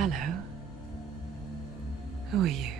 Hello. Who are you?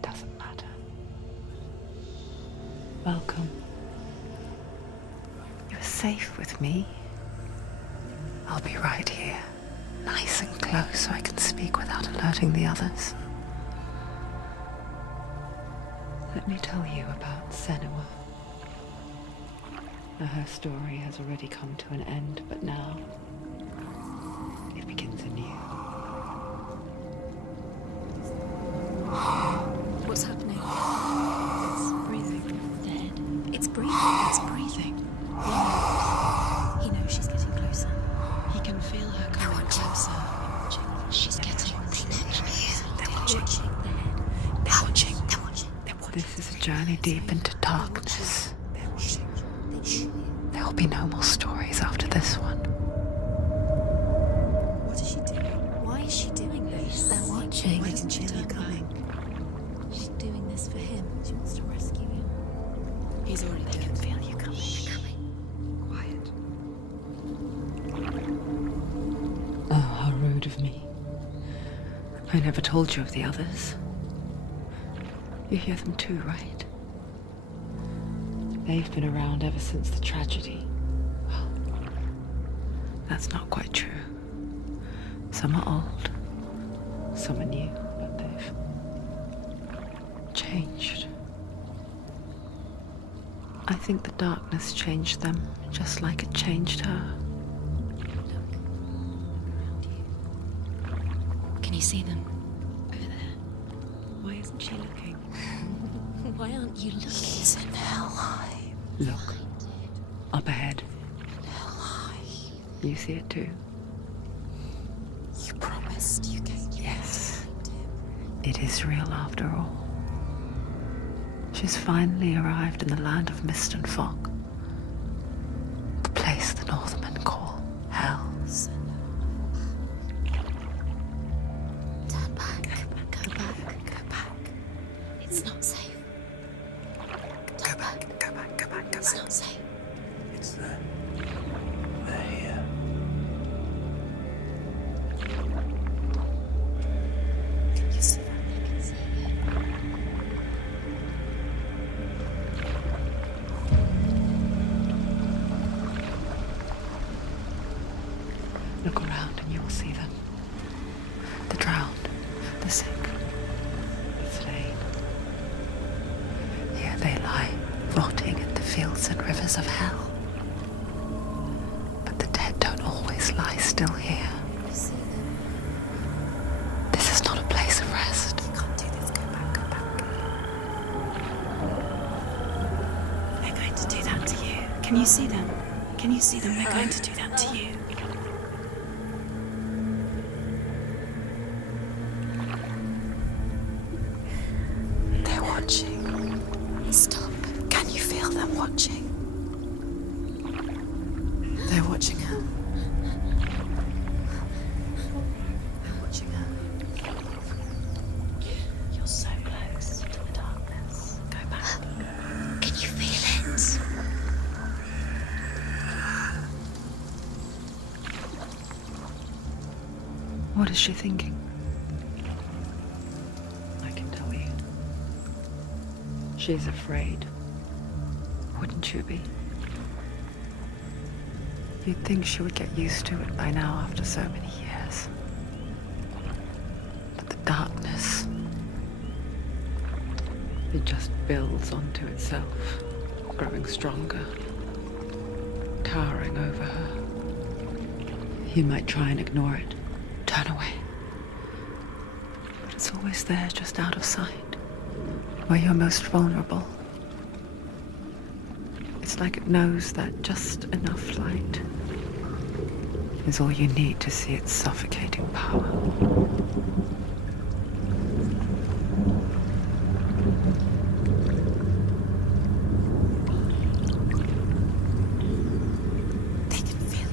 Doesn't matter. Welcome. You're safe with me. I'll be right here, nice and close so I can speak without alerting the others. Let me tell you about Senua. Her story has already come to an end, but now it begins anew. What's happening? It's breathing. Dead. It's breathing. It's breathing. He knows she's getting closer. He can feel her coming closer. She's getting closer. They're watching. They're watching. They're watching. This is a journey deep into darkness. There will be no more stories after this one. What is she doing? Why is she doing this? They're watching. Why doesn't she feel you coming? She's doing this for him. She wants to rescue him. He's already dead. They can feel you coming. Quiet. Oh, how rude of me. I never told you of the others. You hear them too, right? They've been around ever since the tragedy. Well, that's not quite true. Some are old, some are new, but they've changed. I think the darkness changed them, just like it changed her. Can you see them? Over there. Why isn't she looking? Why aren't you looking? He's in Helheim. Look, up ahead. Helheim. You see it too? You promised you gave Yes. It is real after all. She's finally arrived in the land of mist and fog. The place the Northmen call Hell. Turn back. Go back. Go back. It's not safe. Go back. It's not safe. It's there. They're here. Can you see that? I can see it. Look around and you will see them. The drowned, the sick, the slain. Here they lie, rotting in the fields and rivers of hell. But the dead don't always lie still here. You see them. This is not a place of rest. You can't do this. Go back. Go back. They're going to do that to you. Can you see them? Can you see them? They're going to do that to you. They're watching. Stop. Can you feel them watching? They're watching her. They're watching her. You're so close to the darkness. Go back. Can you feel it? What is she thinking? I can tell you. She's afraid. Wouldn't you be? You'd think she would get used to it by now after so many years. But the darkness, it just builds onto itself, growing stronger, towering over her. You might try and ignore it, turn away. But it's always there, just out of sight, where you're most vulnerable. It's like it knows that just enough light is all you need to see its suffocating power. They can feel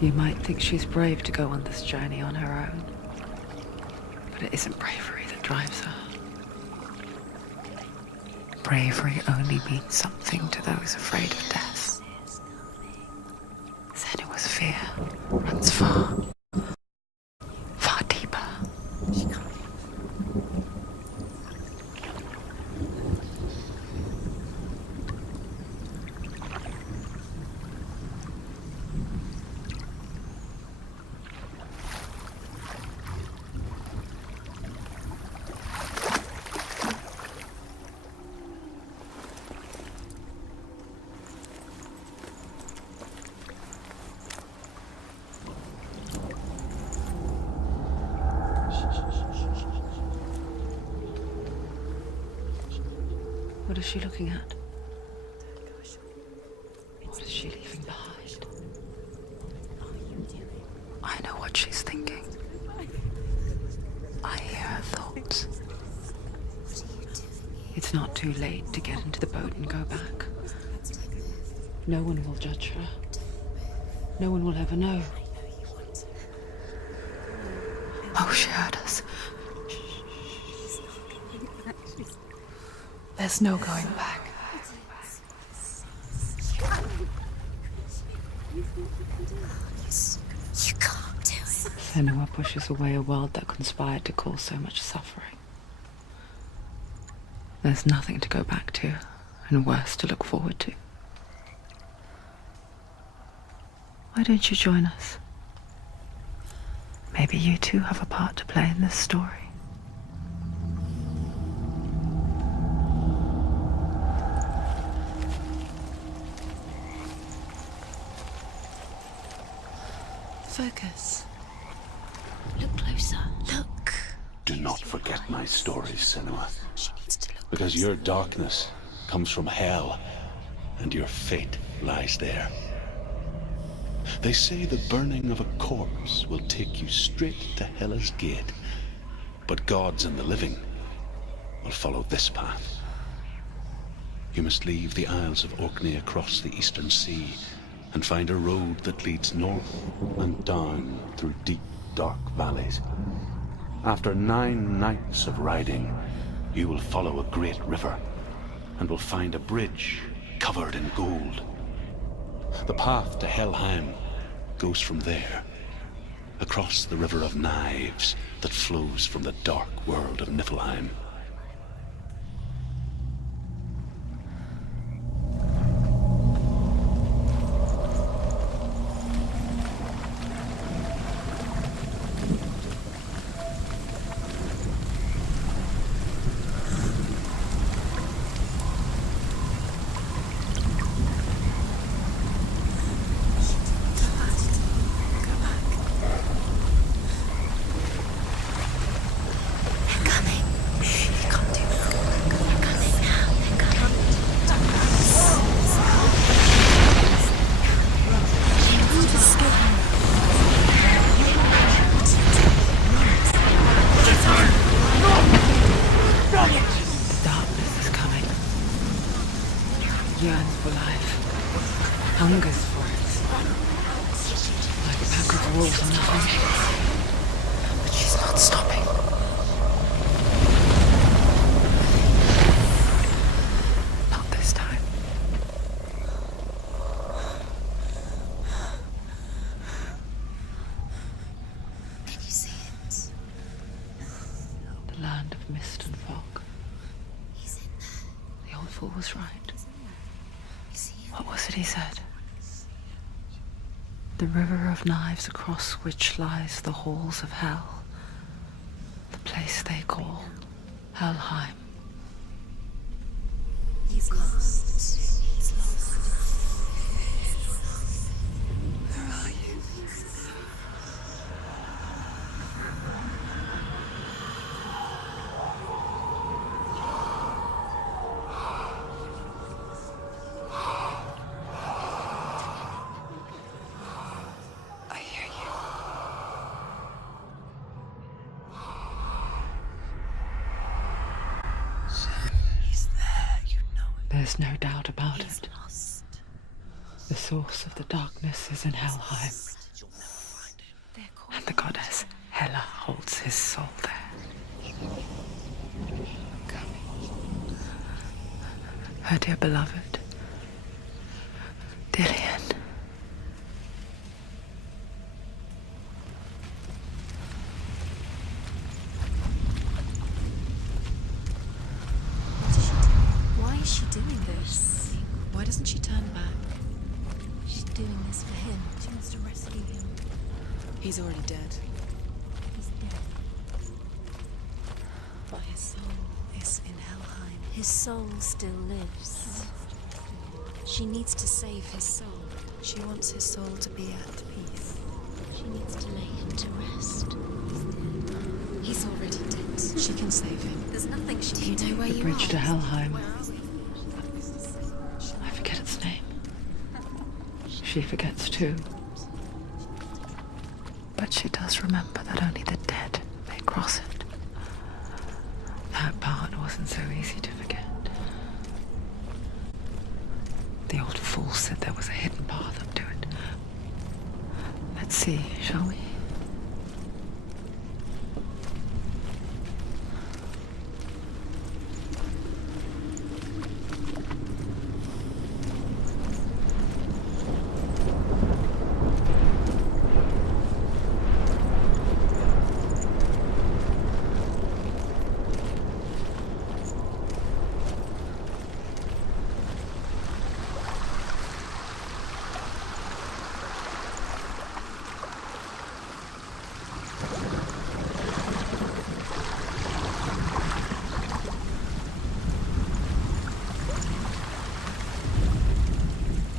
you. You might think she's brave to go on this journey on her own, but it isn't bravery that drives her. bravery only means something to those afraid of death. Then it was fear runs far, far deeper. What is she looking at? What is she leaving behind? I know what she's thinking. I hear her thoughts. It's not too late to get into the boat and go back. No one will judge her. No one will ever know. Oh, she heard us. There's no going back. You can't do it. Senua pushes away a world that conspired to cause so much suffering. There's nothing to go back to, and worse to look forward to. Why don't you join us? Maybe you too have a part to play in this story. Focus. Look closer. Look. Do not forget my stories, Senua. She needs to look Because closer. your darkness comes from hell, and your fate lies there. They say the burning of a corpse will take you straight to Hela's gate, but gods and the living will follow this path. You must leave the Isles of Orkney across the eastern sea and find a road that leads north and down through deep, dark valleys. After 9 nights of riding, you will follow a great river and will find a bridge covered in gold. The path to Helheim goes from there, across the river of knives that flows from the dark world of Niflheim. Yearns for life, hungers for it, like a pack of wolves on a hunt. But she's not stopping. Not this time. Can you see it? The land of mist and fog. He's in there. The old fool was right. You see him? What was it he said? The river of knives across which lies the halls of hell. The place they call Helheim. He's lost. He's lost. Where are you? I hear you. He's there, you know it. There's no doubt about He's it. lost. The source of the darkness is in Helheim, You'll never find him. They're called and the goddess Hela holds his soul there. her dear beloved, Dillian. What is she doing? Why is she doing this? Why doesn't she turn back? She's doing this for him. She wants to rescue him. He's already dead. He's dead. But his soul is in Helheim. His soul still lives. She needs to save his soul. She wants his soul to be at peace. She needs to lay him to rest. He's already dead. She can save him. There's nothing she can do. Do you know where The you bridge are? to Helheim. Where are we? I forget its name. She forgets too. But she does remember that only the dead may cross it. That part wasn't so easy to forget. The old fool said there was a hidden path up to it. Let's see, shall we?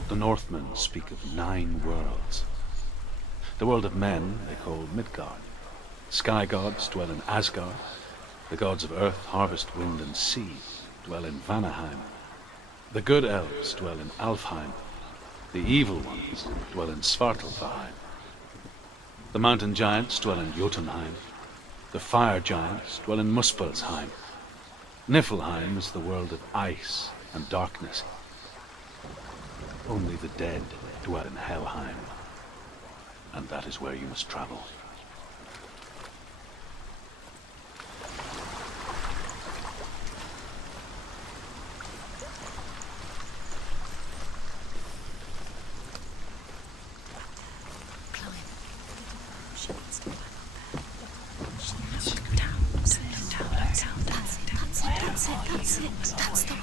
The Northmen speak of 9 worlds. The world of men they call Midgard. Sky gods dwell in Asgard. The gods of earth, harvest, wind, and sea dwell in Vanaheim. The good elves dwell in Alfheim. The evil ones dwell in Svartalfheim. The mountain giants dwell in Jotunheim. The fire giants dwell in Muspelheim. Niflheim is the world of ice and darkness. Only the dead dwell in Helheim, and that is where you must travel. Climb. She needs to climb up there. She has to go down. That's it. That's the way.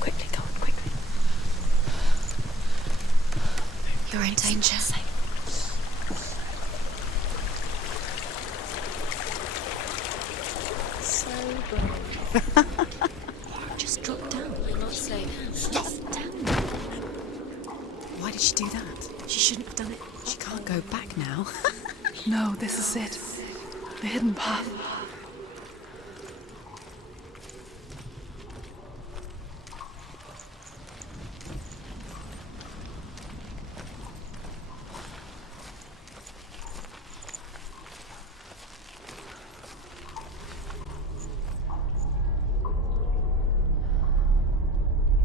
Quickly, go on, quickly. You're in danger. So brave. Just drop down. You're not safe. Stop. Down. Why did she do that? She shouldn't have done it. She can't go back now. No, this is it. The hidden path.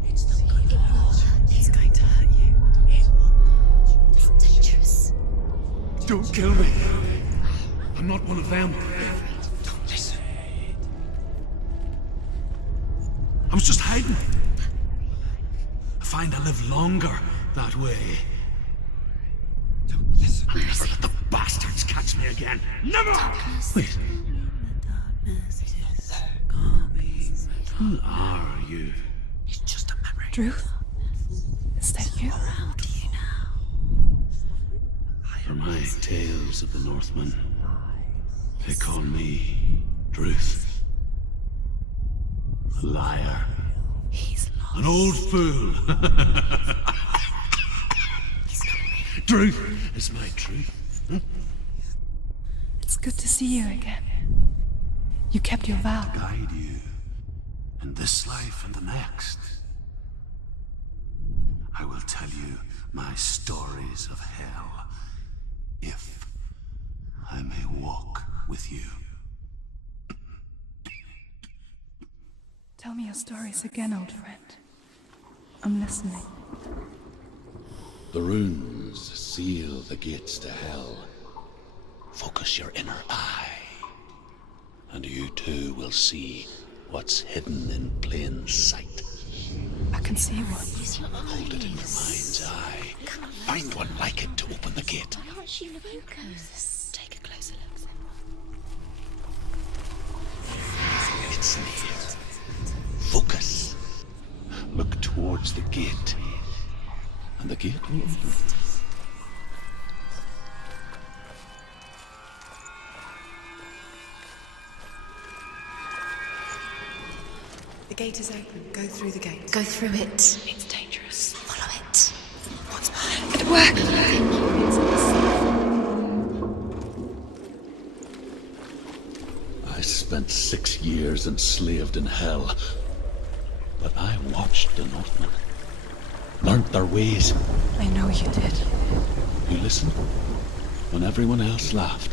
It's going to hurt you. It's dangerous. Don't kill me. I'm not one of them. Don't listen. I was just hiding. I find I live longer that way. Don't listen. I'll never let the bastards catch me again. Never! Wait. Who are you? It's just a memory. Druth? Is that you? Around you now. For my tales of the Northmen, they call me Druth. A liar. He's lost. An old fool. Druth is my truth. It's good to see you again. You kept your vow. Guide you in this life and the next. I will tell you my stories of hell, if I may walk with you. Tell me your stories again, old friend. I'm listening. The runes seal the gates to hell. Focus your inner eye, and you too will see what's hidden in plain sight. I can see one. Use your Hold it in your eyes. mind's eye. Find one like it to open the gate. Why aren't you focused? Take a closer look. It's near. Focus. Look towards the gate, and the gate will open. The gate is open. Go through the gate. Go through it. It's dangerous. Follow it. What's behind it? Work! I spent 6 years enslaved in hell, but I watched the Northmen, learnt their ways. I know you did. You listened when everyone else laughed.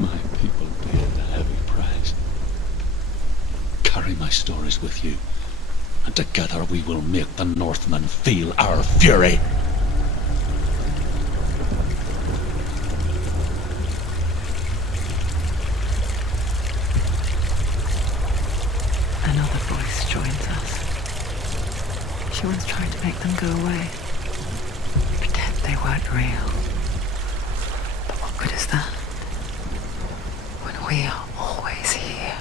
My people paid a heavy price. Carry my stories with you, and together we will make the Northmen feel our fury. Another voice joins us. She once tried to make them go away. Pretend they weren't real. But what good is that? When we are always here.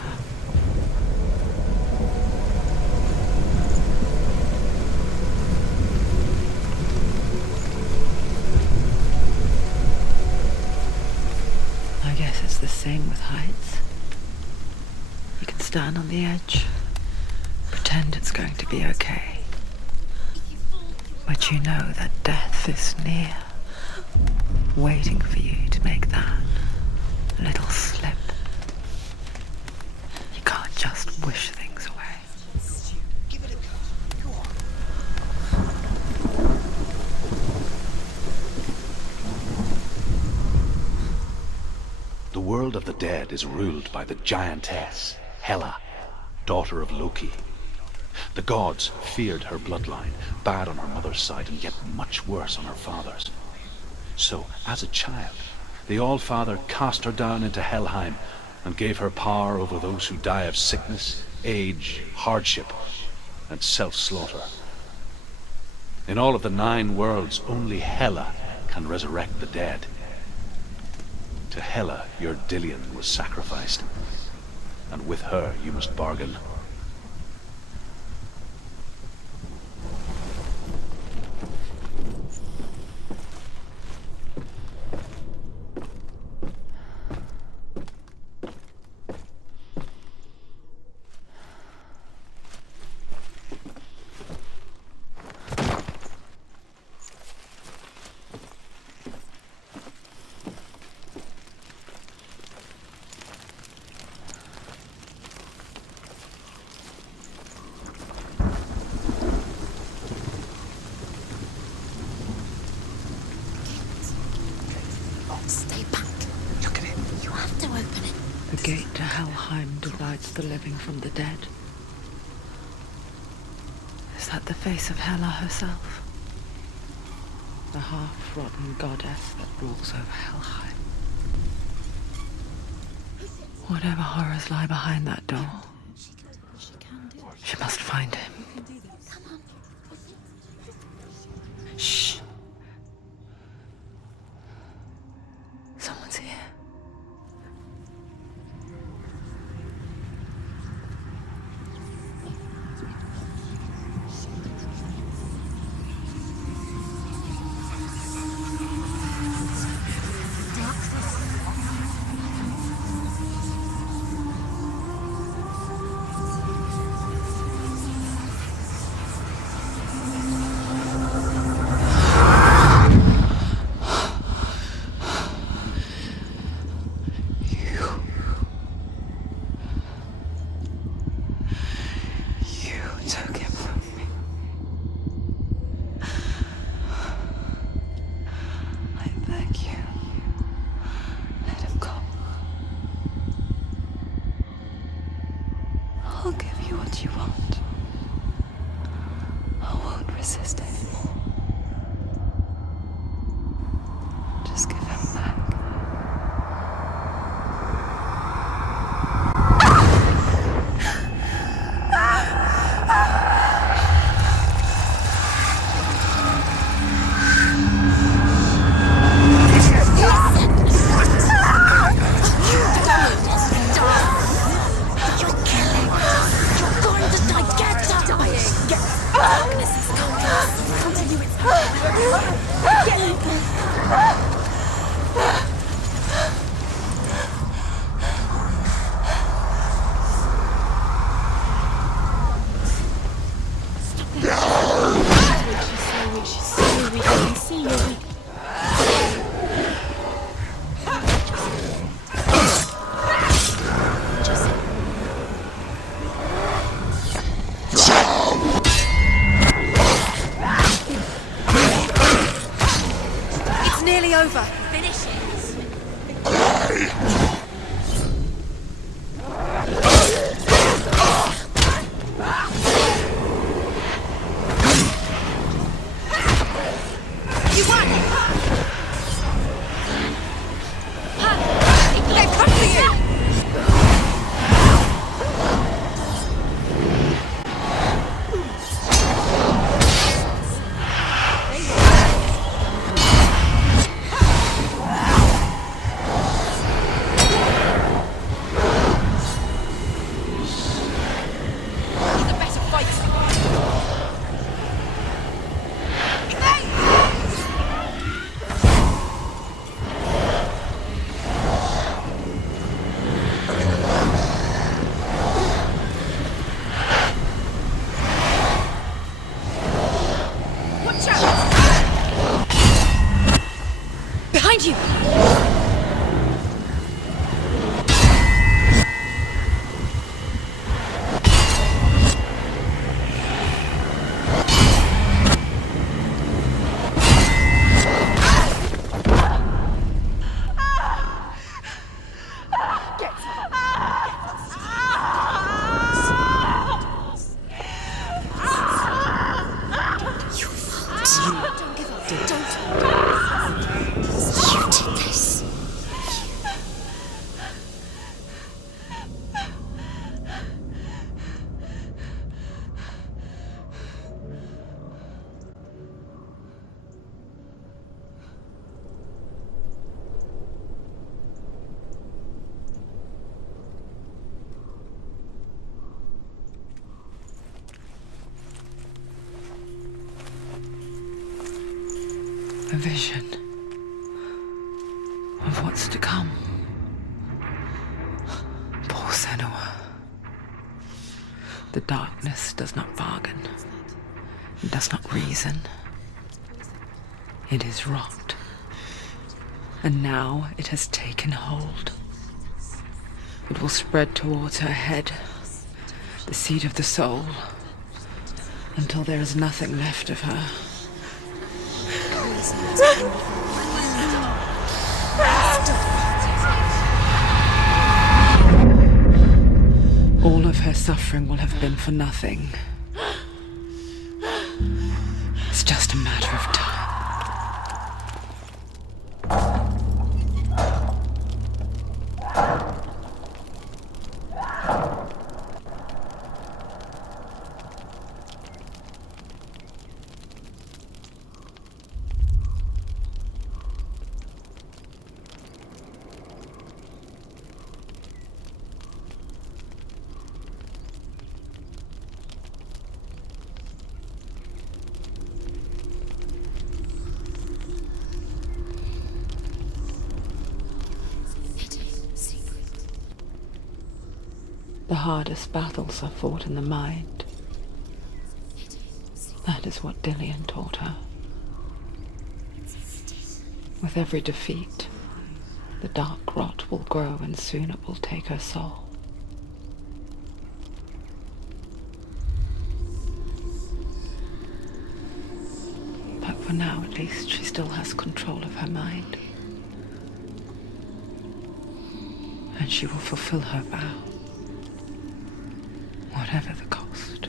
I guess it's the same with heights. You can stand on the edge, pretend it's going to be okay. But you know that death is near, waiting for you to make that little slip. You can't just wish things away. Give it a go. Go on. The world of the dead is ruled by the giantess, Hela, daughter of Loki. The gods feared her bloodline, bad on her mother's side and yet much worse on her father's. So, as a child, the All-Father cast her down into Helheim and gave her power over those who die of sickness, age, hardship, and self-slaughter. In all of the 9 worlds, only Hela can resurrect the dead. To Hela, your Dillion was sacrificed, and with her you must bargain. Stay back. Look at it. You have to open it. The gate to Helheim divides the living from the dead. Is that the face of Hela herself? The half-rotten goddess that rules over Helheim. Whatever horrors lie behind that door, she must find him. Shh. Someone's here. You took him from me. I beg you, let him go. I'll give you what you want. I won't resist anymore. over. Finish it. You won! They've come for you! He's a better fighter. Watch out! Behind you! Don't give up. Don't. You did this. A vision of what's to come. Poor Senua. The darkness does not bargain. It does not reason. It is rot. And now it has taken hold. It will spread towards her head, the seat of the soul, until there is nothing left of her. All of her suffering will have been for nothing. It's just a matter of time. The hardest battles are fought in the mind. That is what Dillian taught her. With every defeat, the dark rot will grow and soon it will take her soul. But for now, at least, she still has control of her mind. And she will fulfill her vow. Whatever the cost.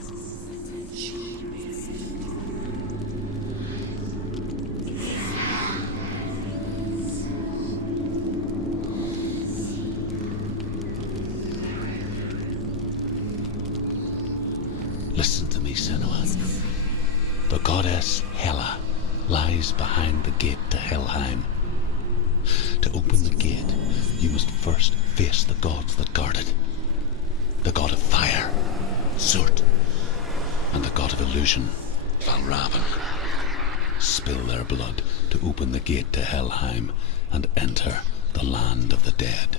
Listen to me, Senua. The goddess Hela lies behind the gate to Helheim. To open the gate, you must first face the gods that guard it. The god of fire, Surt, and the god of illusion, Valravan. Spill their blood to open the gate to Helheim and enter the land of the dead.